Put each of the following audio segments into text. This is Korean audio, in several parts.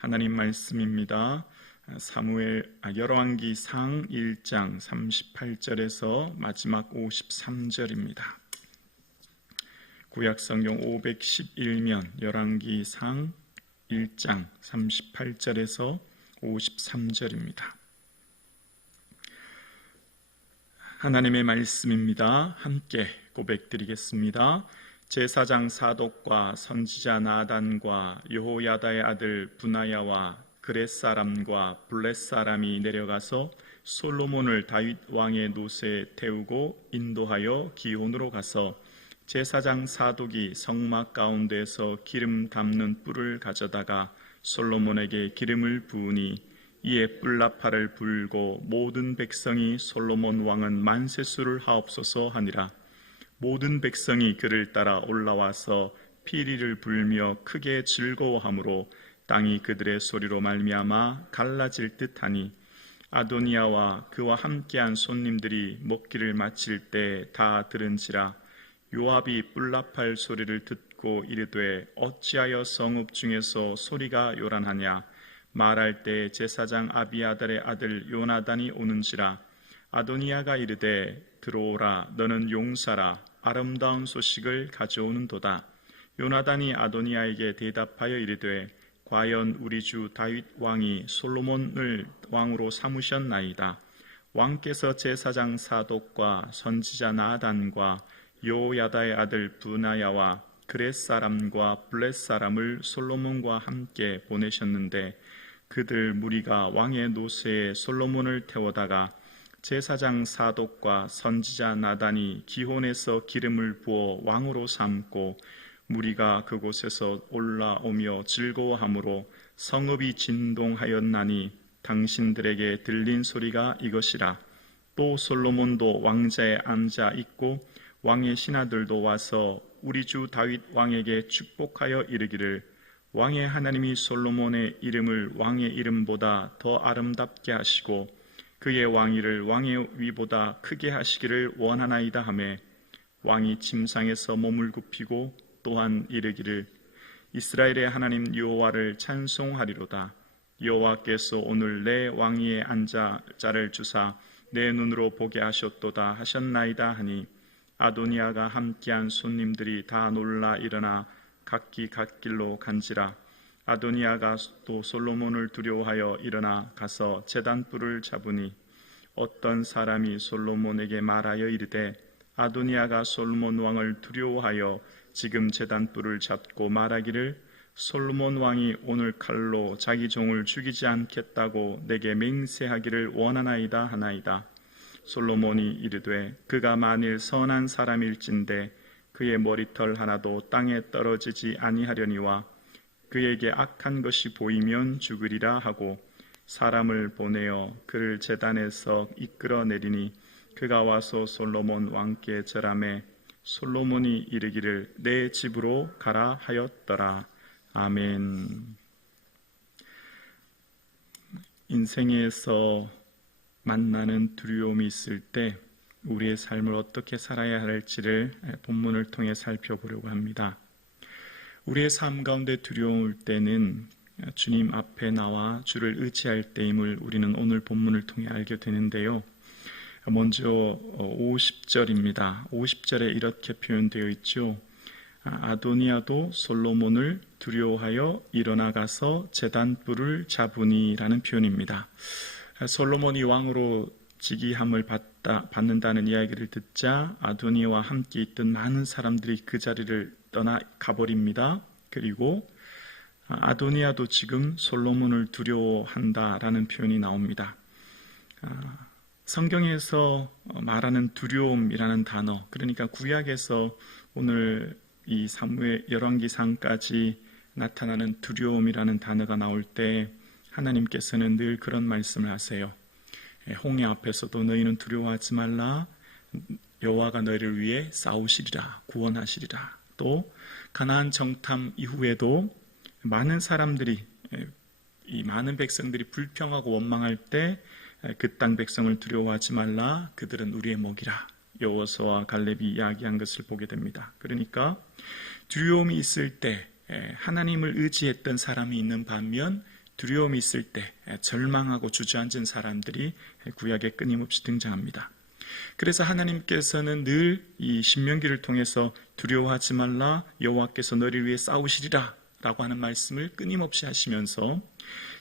하나님 말씀입니다. 열왕기상 1장 38절에서 마지막 53절입니다. 구약성경 511면 열왕기상 1장 38절에서 53절입니다. 하나님의 말씀입니다. 함께 고백드리겠습니다. 제사장 사독과 선지자 나단과 여호야다의 아들 브나야와 그렛 사람과 블렛 사람이 내려가서 솔로몬을 다윗 왕의 노새에 태우고 인도하여 기혼으로 가서 제사장 사독이 성막 가운데에서 기름 담는 뿔을 가져다가 솔로몬에게 기름을 부으니 이에 뿔나팔을 불고 모든 백성이 솔로몬 왕은 만세수를 하옵소서 하니라. 모든 백성이 그를 따라 올라와서 피리를 불며 크게 즐거워하므로 땅이 그들의 소리로 말미암아 갈라질 듯하니 아도니아와 그와 함께한 손님들이 먹기를 마칠 때 다 들은지라. 요압이 뿔나팔 소리를 듣고 이르되 어찌하여 성읍 중에서 소리가 요란하냐. 말할 때 제사장 아비아달의 아들 요나단이 오는지라. 아도니아가 이르되 들어오라. 너는 용사라. 아름다운 소식을 가져오는도다. 요나단이 아도니아에게 대답하여 이르되 과연 우리 주 다윗 왕이 솔로몬을 왕으로 삼으셨나이다. 왕께서 제사장 사독과 선지자 나단과 여호야다의 아들 브나야와 그렛 사람과 블렛 사람을 솔로몬과 함께 보내셨는데 그들 무리가 왕의 노새에 솔로몬을 태워다가 제사장 사독과 선지자 나단이 기혼에서 기름을 부어 왕으로 삼고 무리가 그곳에서 올라오며 즐거워하므로 성읍이 진동하였나니 당신들에게 들린 소리가 이것이라. 또 솔로몬도 왕자에 앉아 있고 왕의 신하들도 와서 우리 주 다윗 왕에게 축복하여 이르기를 왕의 하나님이 솔로몬의 이름을 왕의 이름보다 더 아름답게 하시고 그의 왕위를 왕의 위보다 크게 하시기를 원하나이다 하매 왕이 침상에서 몸을 굽히고 또한 이르기를 이스라엘의 하나님 여호와를 찬송하리로다. 여호와께서 오늘 내 왕위에 앉아 자를 주사 내 눈으로 보게 하셨도다 하셨나이다 하니 아도니아가 함께한 손님들이 다 놀라 일어나 각기 갓길로 간지라. 아도니아가 또 솔로몬을 두려워하여 일어나 가서 제단불을 잡으니 어떤 사람이 솔로몬에게 말하여 이르되 아도니아가 솔로몬 왕을 두려워하여 지금 제단불을 잡고 말하기를 솔로몬 왕이 오늘 칼로 자기 종을 죽이지 않겠다고 내게 맹세하기를 원하나이다 하나이다. 솔로몬이 이르되 그가 만일 선한 사람일진데 그의 머리털 하나도 땅에 떨어지지 아니하려니와 그에게 악한 것이 보이면 죽으리라 하고 사람을 보내어 그를 제단에서 이끌어내리니 그가 와서 솔로몬 왕께 절하매 솔로몬이 이르기를 내 집으로 가라 하였더라. 아멘. 인생에서 만나는 두려움이 있을 때 우리의 삶을 어떻게 살아야 할지를 본문을 통해 살펴보려고 합니다. 우리의 삶 가운데 두려움 올 때는 주님 앞에 나와 주를 의지할 때임을 우리는 오늘 본문을 통해 알게 되는데요. 먼저 50절입니다. 50절에 이렇게 표현되어 있죠. 아도니아도 솔로몬을 두려워하여 일어나가서 제단불을 잡으니라는 표현입니다. 솔로몬이 왕으로 즉위함을 받는다는 이야기를 듣자 아도니아와 함께 있던 많은 사람들이 그 자리를 떠나 가버립니다. 그리고 아도니아도 지금 솔로몬을 두려워한다라는 표현이 나옵니다. 성경에서 말하는 두려움이라는 단어, 그러니까 구약에서 오늘 이 사무엘 열왕기상까지 나타나는 두려움이라는 단어가 나올 때 하나님께서는 늘 그런 말씀을 하세요. 홍해 앞에서도 너희는 두려워하지 말라. 여호와가 너희를 위해 싸우시리라. 구원하시리라. 또 가나안 정탐 이후에도 많은 사람들이, 이 많은 백성들이 불평하고 원망할 때 그 땅 백성을 두려워하지 말라. 그들은 우리의 먹이라. 여호수아와 갈렙이 이야기한 것을 보게 됩니다. 그러니까 두려움이 있을 때 하나님을 의지했던 사람이 있는 반면 두려움이 있을 때 절망하고 주저앉은 사람들이 구약에 끊임없이 등장합니다. 그래서 하나님께서는 늘 이 신명기를 통해서 두려워하지 말라, 여호와께서 너를 위해 싸우시리라 라고 하는 말씀을 끊임없이 하시면서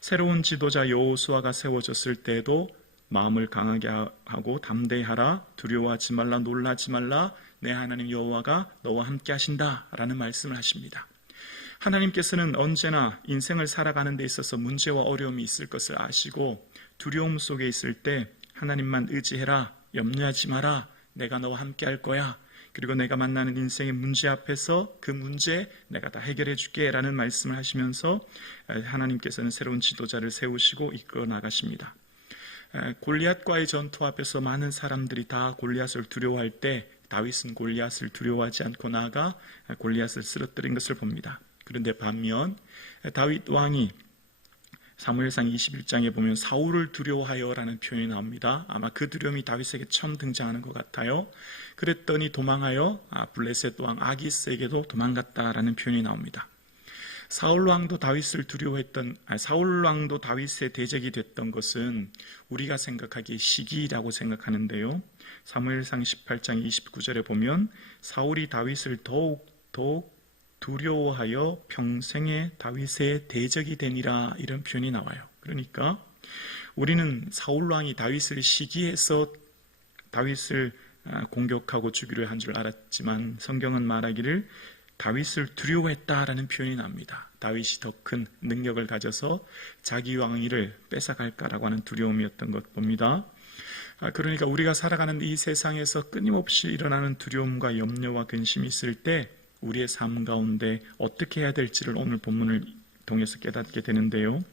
새로운 지도자 여호수아가 세워졌을 때에도 마음을 강하게 하고 담대히 하라, 두려워하지 말라, 놀라지 말라, 내 하나님 여호와가 너와 함께 하신다 라는 말씀을 하십니다. 하나님께서는 언제나 인생을 살아가는 데 있어서 문제와 어려움이 있을 것을 아시고 두려움 속에 있을 때 하나님만 의지해라, 염려하지 마라, 내가 너와 함께 할 거야, 그리고 내가 만나는 인생의 문제 앞에서 그 문제 내가 다 해결해 줄게 라는 말씀을 하시면서 하나님께서는 새로운 지도자를 세우시고 이끌어 나가십니다. 골리앗과의 전투 앞에서 많은 사람들이 다 골리앗을 두려워할 때 다윗은 골리앗을 두려워하지 않고 나아가 골리앗을 쓰러뜨린 것을 봅니다. 그런데 반면 다윗 왕이 사무엘상 21장에 보면 사울을 두려워하여 라는 표현이 나옵니다. 아마 그 두려움이 다윗에게 처음 등장하는 것 같아요. 그랬더니 도망하여 블레셋 왕 아기스에게도 도망갔다라는 표현이 나옵니다. 사울 왕도 다윗의 대적이 됐던 것은 우리가 생각하기에 시기라고 생각하는데요. 사무엘상 18장 29절에 보면 사울이 다윗을 더욱 두려워하여 평생에 다윗의 대적이 되니라 이런 표현이 나와요. 그러니까 우리는 사울 왕이 다윗을 시기해서 다윗을 공격하고 죽이려 한 줄 알았지만 성경은 말하기를 다윗을 두려워했다라는 표현이 납니다. 다윗이 더 큰 능력을 가져서 자기 왕위를 뺏어갈까라고 하는 두려움이었던 것 봅니다. 그러니까 우리가 살아가는 이 세상에서 끊임없이 일어나는 두려움과 염려와 근심이 있을 때 우리의 삶 가운데 어떻게 해야 될지를 오늘 본문을 통해서 깨닫게 되는데요.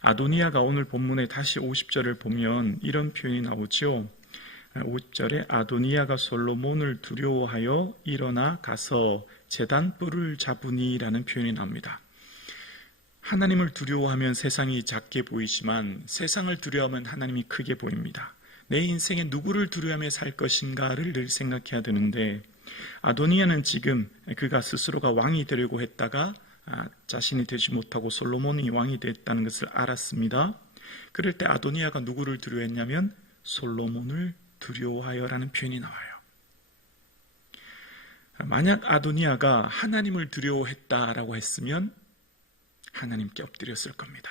아도니아가 오늘 본문에 다시 50절을 보면 이런 표현이 나오죠. 50절에 아도니아가 솔로몬을 두려워하여 일어나 가서 제단불을 잡으니 라는 표현이 나옵니다. 하나님을 두려워하면 세상이 작게 보이지만 세상을 두려워하면 하나님이 크게 보입니다. 내 인생에 누구를 두려워하며 살 것인가를 늘 생각해야 되는데 아도니아는 지금 그가 스스로가 왕이 되려고 했다가 자신이 되지 못하고 솔로몬이 왕이 됐다는 것을 알았습니다. 그럴 때 아도니아가 누구를 두려워했냐면 솔로몬을 두려워하여라는 표현이 나와요. 만약 아도니아가 하나님을 두려워했다라고 했으면 하나님께 엎드렸을 겁니다.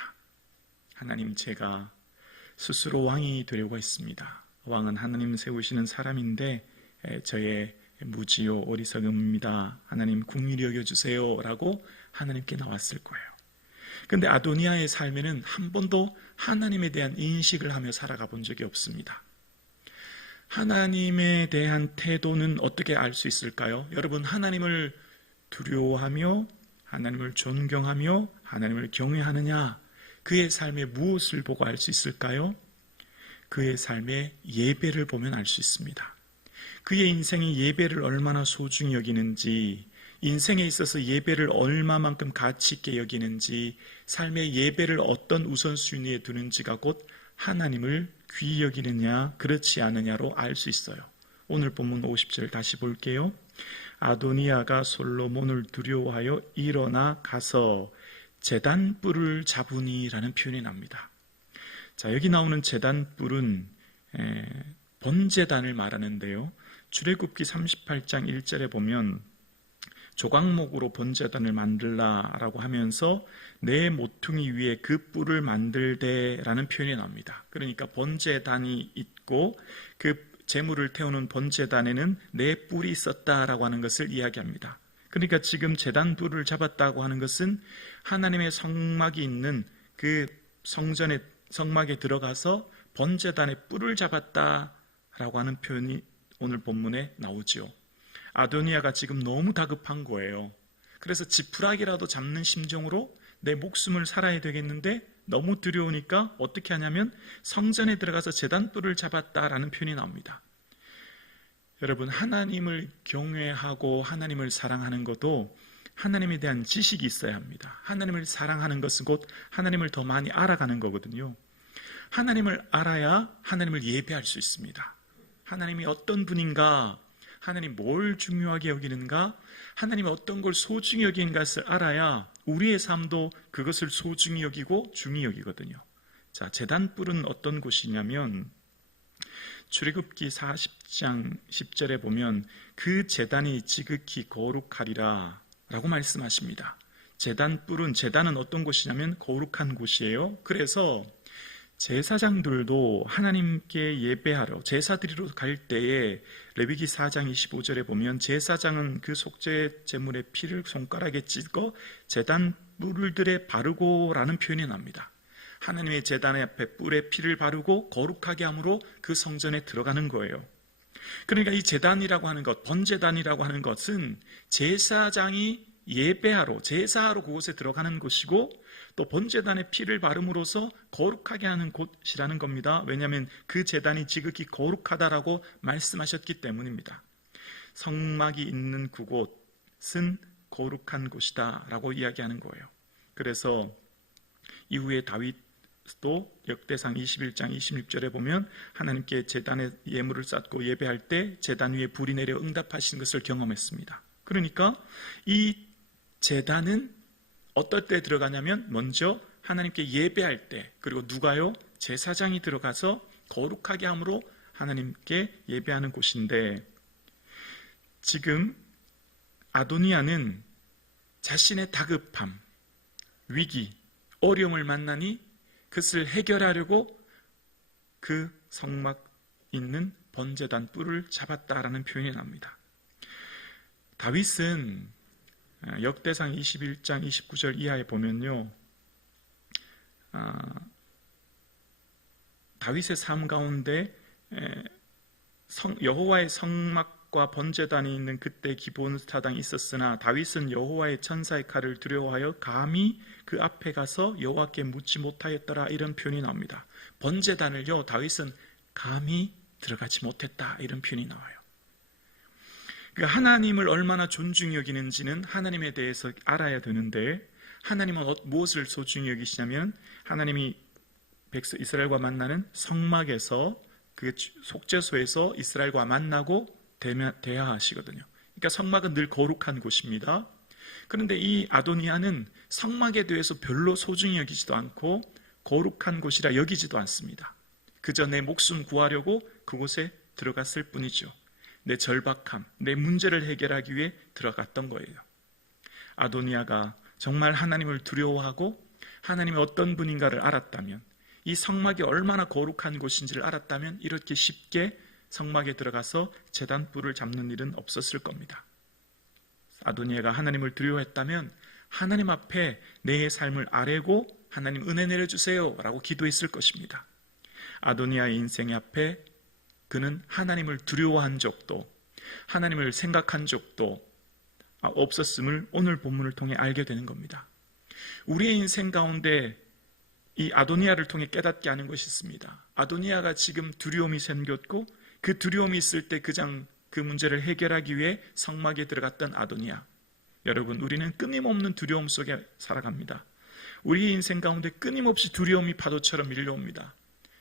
하나님, 제가 스스로 왕이 되려고 했습니다. 왕은 하나님 세우시는 사람인데 저의 무지요 어리석음입니다. 하나님 긍휼히 여겨주세요 라고 하나님께 나왔을 거예요. 그런데 아도니아의 삶에는 한 번도 하나님에 대한 인식을 하며 살아가 본 적이 없습니다. 하나님에 대한 태도는 어떻게 알 수 있을까요? 여러분, 하나님을 두려워하며 하나님을 존경하며 하나님을 경외하느냐, 그의 삶에 무엇을 보고 알 수 있을까요? 그의 삶의 예배를 보면 알 수 있습니다. 그의 인생이 예배를 얼마나 소중히 여기는지, 인생에 있어서 예배를 얼마만큼 가치 있게 여기는지, 삶의 예배를 어떤 우선순위에 두는지가 곧 하나님을 귀히 여기느냐 그렇지 않느냐로 알 수 있어요. 오늘 본문 50절 다시 볼게요. 아도니아가 솔로몬을 두려워하여 일어나 가서 제단불을 잡으니 라는 표현이 납니다. 자, 여기 나오는 제단불은 번제단을 말하는데요. 출애굽기 38장 1절에 보면 조각목으로 번제단을 만들라라고 하면서 내 모퉁이 위에 그 뿔을 만들되라는 표현이 나옵니다. 그러니까 번제단이 있고 그 제물을 태우는 번제단에는 내 뿔이 있었다라고 하는 것을 이야기합니다. 그러니까 지금 제단 뿔을 잡았다고 하는 것은 하나님의 성막이 있는 그 성전의 성막에 들어가서 번제단의 뿔을 잡았다라고 하는 표현이 오늘 본문에 나오죠. 아도니아가 지금 너무 다급한 거예요. 그래서 지푸라기라도 잡는 심정으로 내 목숨을 살아야 되겠는데 너무 두려우니까 어떻게 하냐면 성전에 들어가서 제단불을 잡았다라는 표현이 나옵니다. 여러분, 하나님을 경외하고 하나님을 사랑하는 것도 하나님에 대한 지식이 있어야 합니다. 하나님을 사랑하는 것은 곧 하나님을 더 많이 알아가는 거거든요. 하나님을 알아야 하나님을 예배할 수 있습니다. 하나님이 어떤 분인가, 하나님 뭘 중요하게 여기는가, 하나님이 어떤 걸 소중히 여기는 것을 알아야 우리의 삶도 그것을 소중히 여기고 중히 여기거든요. 자, 제단불은 어떤 곳이냐면 출애굽기 40장 10절에 보면 그 제단이 지극히 거룩하리라 라고 말씀하십니다. 제단은 어떤 곳이냐면 거룩한 곳이에요. 그래서 제사장들도 하나님께 예배하러 제사 드리러 갈 때에 레위기 4장 25절에 보면 제사장은 그 속죄 제물의 피를 손가락에 찍어 제단 뿔들에 바르고라는 표현이 납니다. 하나님의 제단 앞에 뿔에 피를 바르고 거룩하게 함으로 그 성전에 들어가는 거예요. 그러니까 이 제단이라고 하는 것, 번제단이라고 하는 것은 제사장이 예배하러, 제사하러 그곳에 들어가는 곳이고 또 번제단에 피를 바름으로써 거룩하게 하는 곳이라는 겁니다. 왜냐하면 그 제단이 지극히 거룩하다라고 말씀하셨기 때문입니다. 성막이 있는 그곳은 거룩한 곳이다 라고 이야기하는 거예요. 그래서 이후에 다윗도 역대상 21장 26절에 보면 하나님께 제단에 예물을 쌓고 예배할 때 제단 위에 불이 내려 응답하신 것을 경험했습니다. 그러니까 이 제단은 어떨 때 들어가냐면 먼저 하나님께 예배할 때, 그리고 누가요? 제사장이 들어가서 거룩하게 함으로 하나님께 예배하는 곳인데, 지금 아도니아는 자신의 다급함, 위기, 어려움을 만나니 그것을 해결하려고 그 성막 있는 번제단 뿔을 잡았다라는 표현이 납니다. 다윗은 역대상 21장 29절 이하에 보면요, 다윗의 삶 가운데 여호와의 성막과 번제단이 있는 그때 기브온 사당이 있었으나 다윗은 여호와의 천사의 칼을 두려워하여 감히 그 앞에 가서 여호와께 묻지 못하였더라, 이런 표현이 나옵니다. 번제단을요, 다윗은 감히 들어가지 못했다, 이런 표현이 나와요. 그러니까 하나님을 얼마나 존중히 여기는지는 하나님에 대해서 알아야 되는데, 하나님은 무엇을 소중히 여기시냐면 하나님이 이스라엘과 만나는 성막에서, 그 속죄소에서 이스라엘과 만나고 대화하시거든요. 그러니까 성막은 늘 거룩한 곳입니다. 그런데 이 아도니아는 성막에 대해서 별로 소중히 여기지도 않고 거룩한 곳이라 여기지도 않습니다. 그저 내 목숨 구하려고 그곳에 들어갔을 뿐이죠. 내 절박함, 내 문제를 해결하기 위해 들어갔던 거예요. 아도니아가 정말 하나님을 두려워하고 하나님이 어떤 분인가를 알았다면, 이 성막이 얼마나 거룩한 곳인지를 알았다면 이렇게 쉽게 성막에 들어가서 제단뿔을 잡는 일은 없었을 겁니다. 아도니아가 하나님을 두려워했다면 하나님 앞에 내 삶을 아뢰고 하나님 은혜 내려주세요 라고 기도했을 것입니다. 아도니아의 인생 앞에 그는 하나님을 두려워한 적도, 하나님을 생각한 적도 없었음을 오늘 본문을 통해 알게 되는 겁니다. 우리의 인생 가운데 이 아도니아를 통해 깨닫게 하는 것이 있습니다. 아도니아가 지금 두려움이 생겼고 그 두려움이 있을 때 그 문제를 해결하기 위해 성막에 들어갔던 아도니아. 여러분, 우리는 끊임없는 두려움 속에 살아갑니다. 우리의 인생 가운데 끊임없이 두려움이 파도처럼 밀려옵니다.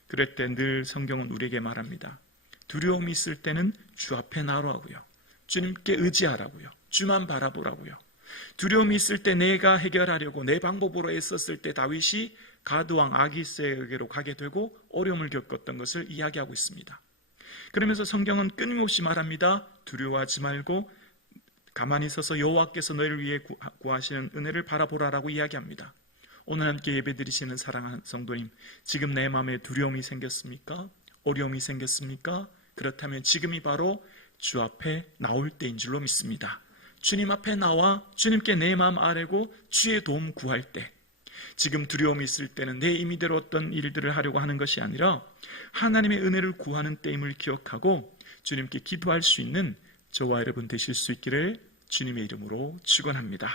그럴 때 늘 성경은 우리에게 말합니다. 두려움이 있을 때는 주 앞에 나오라고요. 주님께 의지하라고요. 주만 바라보라고요. 두려움이 있을 때 내가 해결하려고 내 방법으로 애썼을 때 다윗이 가드왕 아기스에게로 가게 되고 어려움을 겪었던 것을 이야기하고 있습니다. 그러면서 성경은 끊임없이 말합니다. 두려워하지 말고 가만히 서서 여호와께서 너희를 위해 구하시는 은혜를 바라보라라고 이야기합니다. 오늘 함께 예배드리시는 사랑하는 성도님, 지금 내 마음에 두려움이 생겼습니까? 어려움이 생겼습니까? 그렇다면 지금이 바로 주 앞에 나올 때인 줄로 믿습니다. 주님 앞에 나와 주님께 내 마음 아뢰고 주의 도움 구할 때, 지금 두려움이 있을 때는 내 임의대로 어떤 일들을 하려고 하는 것이 아니라 하나님의 은혜를 구하는 때임을 기억하고 주님께 기도할 수 있는 저와 여러분 되실 수 있기를 주님의 이름으로 축원합니다.